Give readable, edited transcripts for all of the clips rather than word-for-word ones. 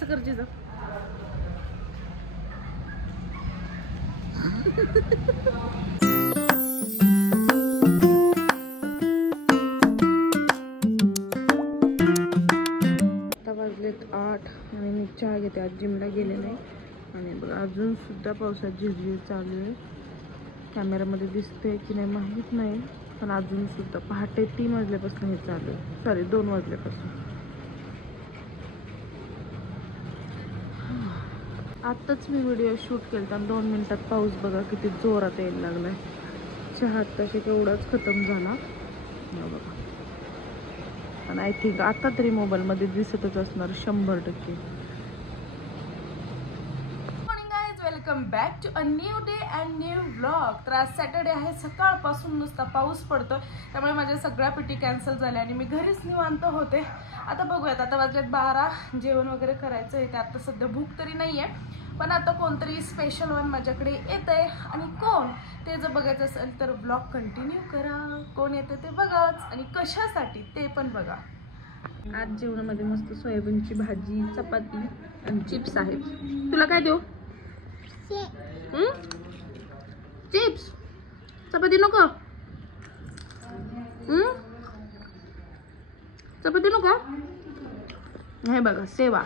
असं कर जिजा. आता वाजलेत 8 आणि मी चहा घेते. आज जिमला गेले नाही आणि बघा अजून सुद्धा पावसात झिरझिर चालू आहे. कॅमेरामध्ये दिसते की नाही माहीत नाही, पण अजून सुद्धा पहाटे 3 वाजल्यापासून हे चालू आहे. सॉरी 2 वाजल्यापासून. आत्ताच मी व्हिडिओ शूट केला आणि 2 मिनिटात पाऊस बघा किती जोरात यायला लागलाय. चहा तशी केवढाच खतम झाला बघा. पण आय थिंक आता तरी मोबाईलमध्ये दिसतच असणार 100%. Welcome back to a new day and new vlog. तर आज सॅटर्डे आहे. सकाळपासून नुसता पाऊस पडतो, त्यामुळे माझ्या सगळ्या पिटी कॅन्सल झाल्या आणि मी घरीच निवांत होते. आता बघूयात, आता वाजलेत 12. जेवण वगैरे करायचं आहे. ते आता सध्या भूक तरी नाही आहे, पण आता कोणतरी स्पेशल वन माझ्याकडे येत आहे. आणि कोण ते जर बघायचं असेल तर ब्लॉग कंटिन्यू करा. कोण येतं ते बघाच आणि कशासाठी ते पण बघा. आज जेवणामध्ये मस्त सोयाबीनची भाजी, चपाती आणि चिप्स आहेत. तुला काय देऊ? चिप्स, चपाती नको? चपाती नको? हे बघा सेवा.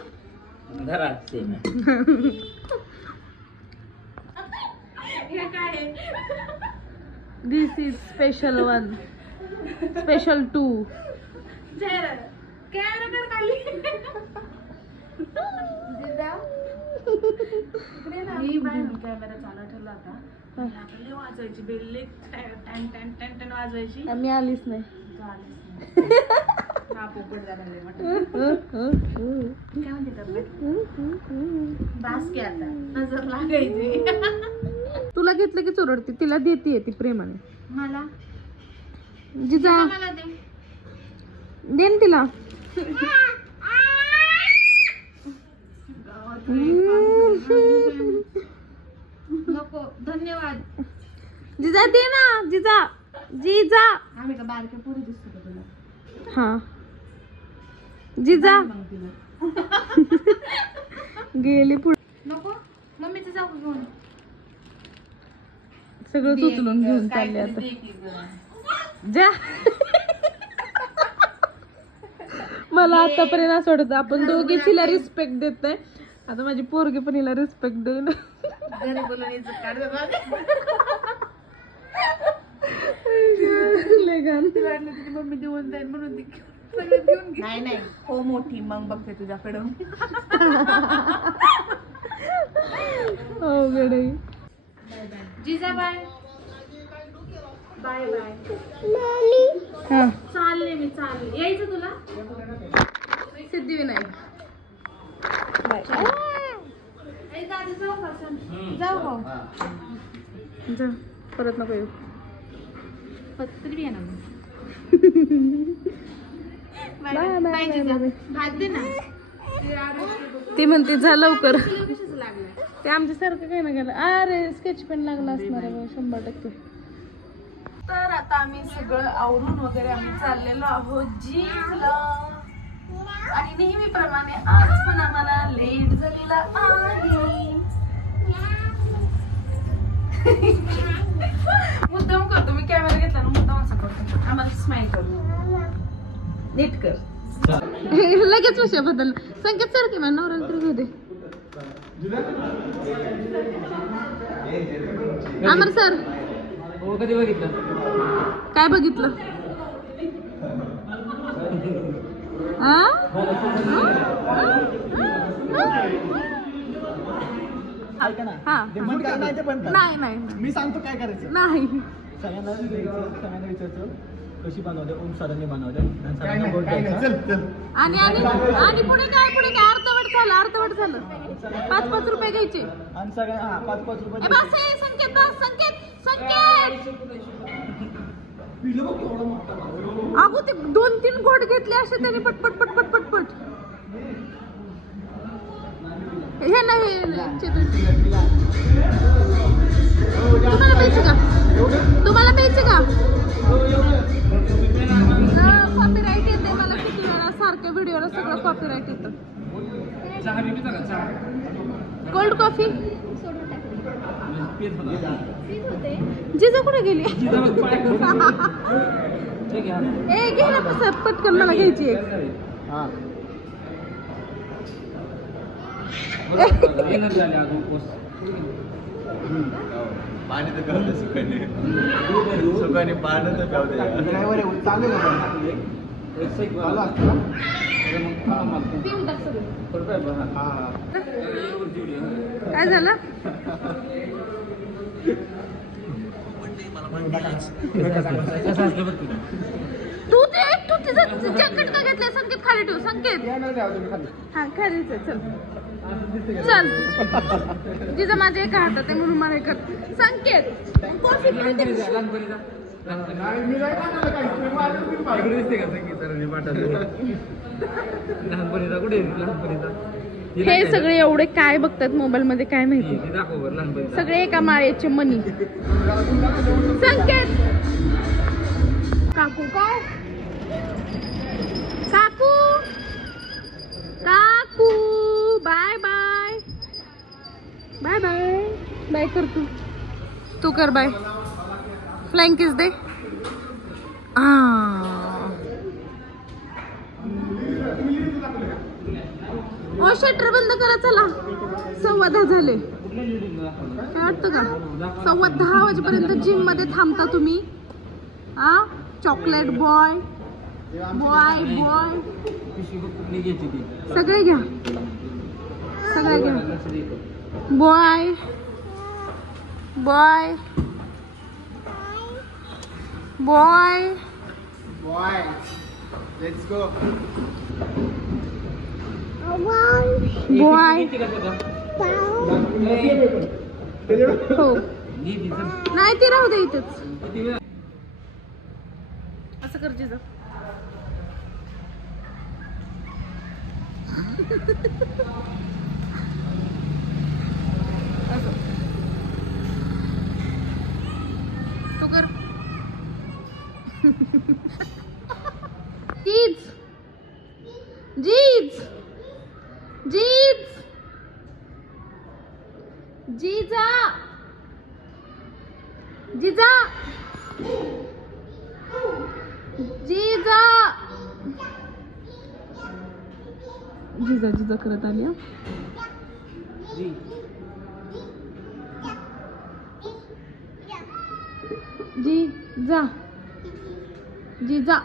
This is special 1, special 2. Camera चालू ठेवला होता, वाजवायची बेल टॅन टॅन टॅन टॅन वाजवायची. मी आलीच नाही. पोपट झाला काय म्हणते तब्येत? बास की आता नजर लागायची. तुला घेतलं की चोरडते, तिला देते ती प्रेमाने. मला जिजा मला दे, देन तिला. नको धन्यवाद. जिजा दे ना. जिजा जिजा. आम्ही का बारक्या पुरी दिसतो का तुला? हा जिजा गेली पुढे. नको मम्मीचं जाऊ घेऊन. सगळं उचलून घेऊन चालले आता. जा. मला आतापर्यंत असं वाटतं आपण दोघे तिला रिस्पेक्ट देत नाही. आता माझी पोरगी पण हिला रिस्पेक्ट देईन. मम्मी देऊन जाईल म्हणून नाही नाही हो मोठी मग बघते तुझ्याकडून. हो गडे. जिजा बाय बाय बाय. हा चालले मी चालले. यायचं तुला? सिद्धिविनायक. जाऊ हो जा परत नको येऊ. पत्री आहे ना बाय. भात दे ना. ती म्हणते जा लवकर. ते आमच्यासारखं काही ना गेलं. अरे स्केच पेन लागला असणार आहे 100%. तर आता आम्ही सगळं आवरून वगैरे आम्ही चाललेलो आहोत जिमला. आणि नेहमीप्रमाणे आज पण आम्हाला लेट झालेला आहे. मुद्दाम करतो मी. कॅमेरा घेतला ना मुद्दाम असं करतो. आम्हाला स्माइल करू. नीट कर. लगेच विषयाबद्दल संकेत सारखे मला नवऱ्याला तरी घेऊ दे. अमर सर कधी बघितलं? काय बघितलं? नाही नाही मी सांगतो काय करायचं. नाही सगळ्यांना विचारतो कशी बनवते. ओम सरांनी बनवते आणि आणि पुढे काय अर्धवट झालं. 5-5 रुपये घ्यायचे आणि सगळ्या 5-5 रुपये. संकेत अगो ते 2-3 घोट घेतले असे त्याने पटपट. हे नाही तुम्हाला प्यायचे का? कॉपीराईट येते मला किती वेळा. सारख्या व्हिडिओला सगळं कॉपीराईट येतं. Cold coffee. जिजा कुठे गेली? ए घे ना पटकन मला घ्यायची एक. पाणी तर प्यावते सुखाने पाणी तर प्यावते. काय झालं? तू तिचं जॅकेट का घेतलंय? संकेत खाली ठेव. संकेत हा खाली चल चल. जिजा माझ्या एका हातात आहे म्हणून मला कर. संकेत कॉफी हे सगळे एवढे काय बघतात मोबाईल मध्ये काय माहिती. सगळे एका माळेचे मनी. संकेत काकू काय? काकू काकू bye bye bye bye bye कर. तू कर बाय. फ्लाइंग किस दे. शटर बंद करा चला. 10:15 झाले. काय वाटतं का 10:15 वाजेपर्यंत जिम मध्ये थांबता तुम्ही? चॉकलेट बॉय बॉय बॉय सगळे घ्या. सगळे घ्या. Boy boy boy boy let's go. Boy हो नाही ते राहू दे इथेच. असं कर जिजा. तू कर. जीज जीज जीज जीजा जीजा जीजा जीजा जीजा करत आली. जी जा जीजा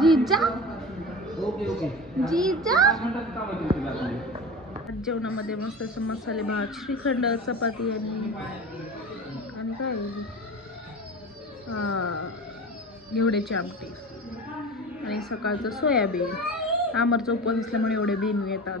जीजा जीजा. जेवणामध्ये मस्त असं मसाले भात, श्रीखंड, चपाती आणि काय घेवड्याची आमटी आणि सकाळचं सोयाबीन. आमरचा उपवास असल्यामुळे एवढे बेनू येतात.